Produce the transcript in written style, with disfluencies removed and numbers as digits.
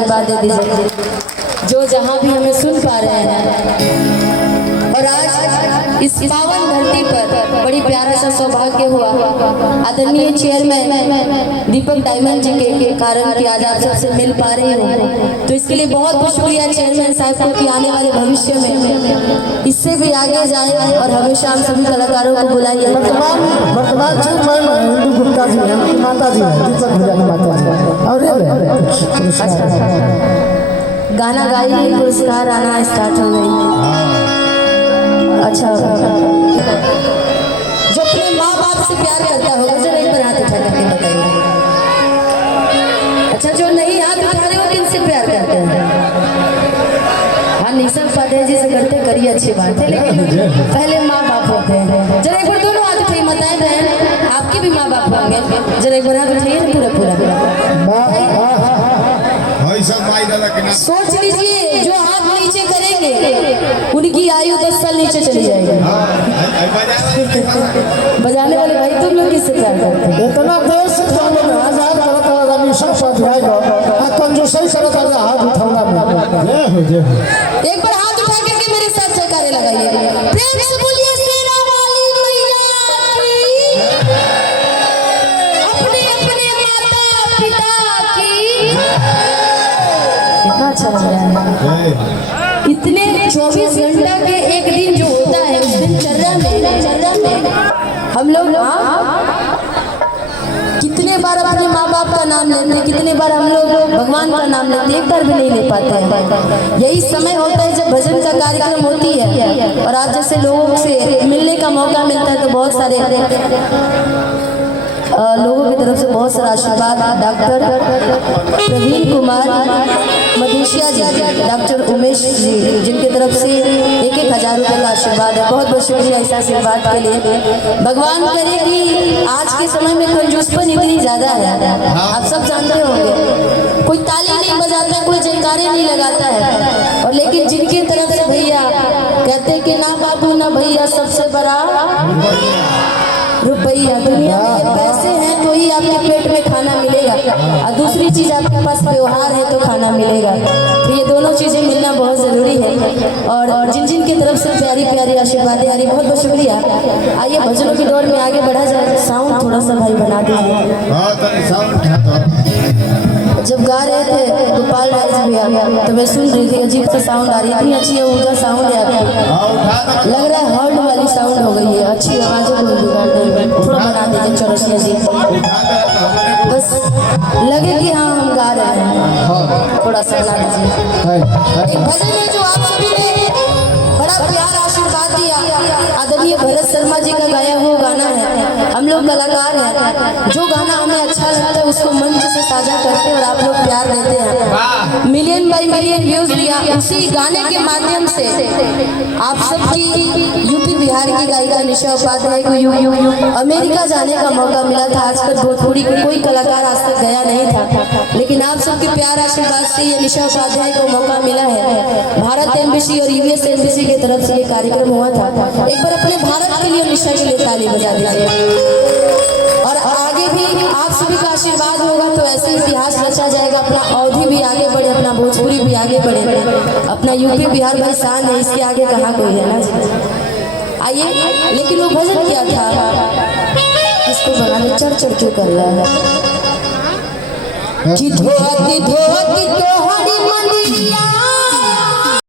आशीर्वाद दे दीजिए जो जहाँ भी हमें सुन पा रहे हैं। और आज इस पावन धरती पर बड़ी प्यारा सा सौभाग्य हुआ आदरणीय चेयरमैन दीपक डायमंड जी के कारण कि आज आप सबसे मिल पा रही हूँ, तो इसके लिए बहुत बहुत शुक्रिया चेयरमैन साहब को कि आने वाले भविष्य में इससे भी आगे जाए और हमेशा हम सभी कलाकारों को बुलाइए। वर्तमान चेयरमैन गुप्ता जी हैं, माता जी हैं, दीपक भैया की माता जी। और गाना गाइए, पुरस्कार आना स्टार्ट हो गई। अच्छा, जो अपने माँ बाप से प्यार करता होगा जरा एक बार हाथ उठा करके बताइए। अच्छा, जो नहीं हाथ उठा रहे हो किनसे प्यार करते हैं? हाँ, निशा उपाध्याय जी से करते करिए, अच्छी बात है, लेकिन पहले माँ बाप होते हैं। जरा एक बार दोनों हाथ उठाइए, बताएं बहन आपके भी माँ बाप होंगे, जरा एक बार हाथ उठाइए ना पूरा पूरा। सोच लीजिए जो हाथ नीचे करेंगे उनकी आयु 10 साल नीचे चली जाएगी। बजाने वाले भाई तुम लोग किससे प्यार करते हैं? इतना देर से जाने में आजाद करता है निशा उपाध्याय को कंजूसई करता है हाथ उठाना में। एक बार हाथ उठा करके मेरे साथ जयकारे लगाइए, प्रेम से बोलिए शेरा वाली मैया की, अपने अपने माता पिता की। कितना अच्छा लग रहा है। इतने 24 घंटा के एक दिन जो होता है उस दिन चर्रा में हम लोग कितने बार अपने माँ बाप का नाम लेते हैं, कितने बार हम लोग भगवान का नाम लेते हैं, एक बार भी नहीं ले पाते हैं। यही समय होता है जब भजन का कार्यक्रम होती है और आज जैसे लोगों से मिलने का मौका मिलता है, तो बहुत सारे लोगों की तरफ से बहुत सारा आशीर्वाद। डॉक्टर प्रवीण कुमार मदेशिया जी, डॉक्टर उमेश जी, जिनकी तरफ से 1,000 रुपये का आशीर्वाद है, बहुत बहुत शुक्रिया इस आशीर्वाद के लिए। भगवान करे कि आज के समय में कंजूसपन इतनी ज़्यादा है, आप सब जानते होंगे, कोई ताली नहीं बजाता है, कोई जयकारे नहीं लगाता है, और लेकिन जिनकी तरफ से भैया कहते कि ना बाबू ना भैया सबसे बड़ा रुपया, दुनिया में ये पैसे हैं तो ही आपके पेट में खाना मिलेगा, और दूसरी चीज़ आपके पास व्यवहार है तो खाना मिलेगा। तो ये दोनों चीज़ें मिलना बहुत ज़रूरी है। और जिन जिन की तरफ से प्यारी प्यारी आशीर्वादें आ रही, बहुत बहुत शुक्रिया। आइए भजनों की दौड़ में आगे बढ़ा जाए। साउंड थोड़ा सा भाई बना दीजिए। जब गा रहे थे गोपाल राय जी भैया तो मैं सुन रही थी, अजीब सा साउंड आ रही, इतनी अच्छी ऊर्जा साउंड है आपकी, लग रहा है हॉर्न वाली साउंड हो गई है। अच्छी आवाज़ थोड़ा बना दीजिए चौरसिया जी, बस लगे कि हाँ हम गा रहे हैं, थोड़ा सा बना दीजिए। एक भजन है जो आप सभी ने बड़ा प्यार आशीर्वाद दिया, आदरणीय भरत शर्मा जी का गाया हुआ गाना है। हम लोग कलाकार हैं, जो गाना हमें अच्छा लगता है उसको मंच से साझा करते हैं और आप लोग प्यार देते हैं। मिलियन बाई मिलियन व्यूज लिया, उसी गाने के माध्यम से आप सबकी यूपी बिहार की गायिका निशा उपाध्याय को अमेरिका जाने का मौका मिला था। आज तक भोजपुरी के कोई कलाकार आज तक गया नहीं था, लेकिन आप सबके प्यार आशीर्वाद से ये निशा उपाध्याय को मौका मिला है। भारत एम्बेसी और यूएस एम्बेसी की तरफ से ये कार्यक्रम हुआ था। एक बार अपने भारत के लिए निशा के लिए ताली बजा दीजिए। और आगे भी आप सभी का आशीर्वाद होगा तो ऐसे इतिहास रचा जाएगा, अपना अवधि भी आगे बढ़े, अपना भोजपुरी भी आगे बढ़े, अपना यूपी बिहार भाई शान है, इसके आगे कहाँ कोई है ना जी। आइए, लेकिन वो भजन क्या था, इसको बनाने चढ़ चढ़ क्यों कर रहा है कि धोती धोती तोहरी मंदिरिया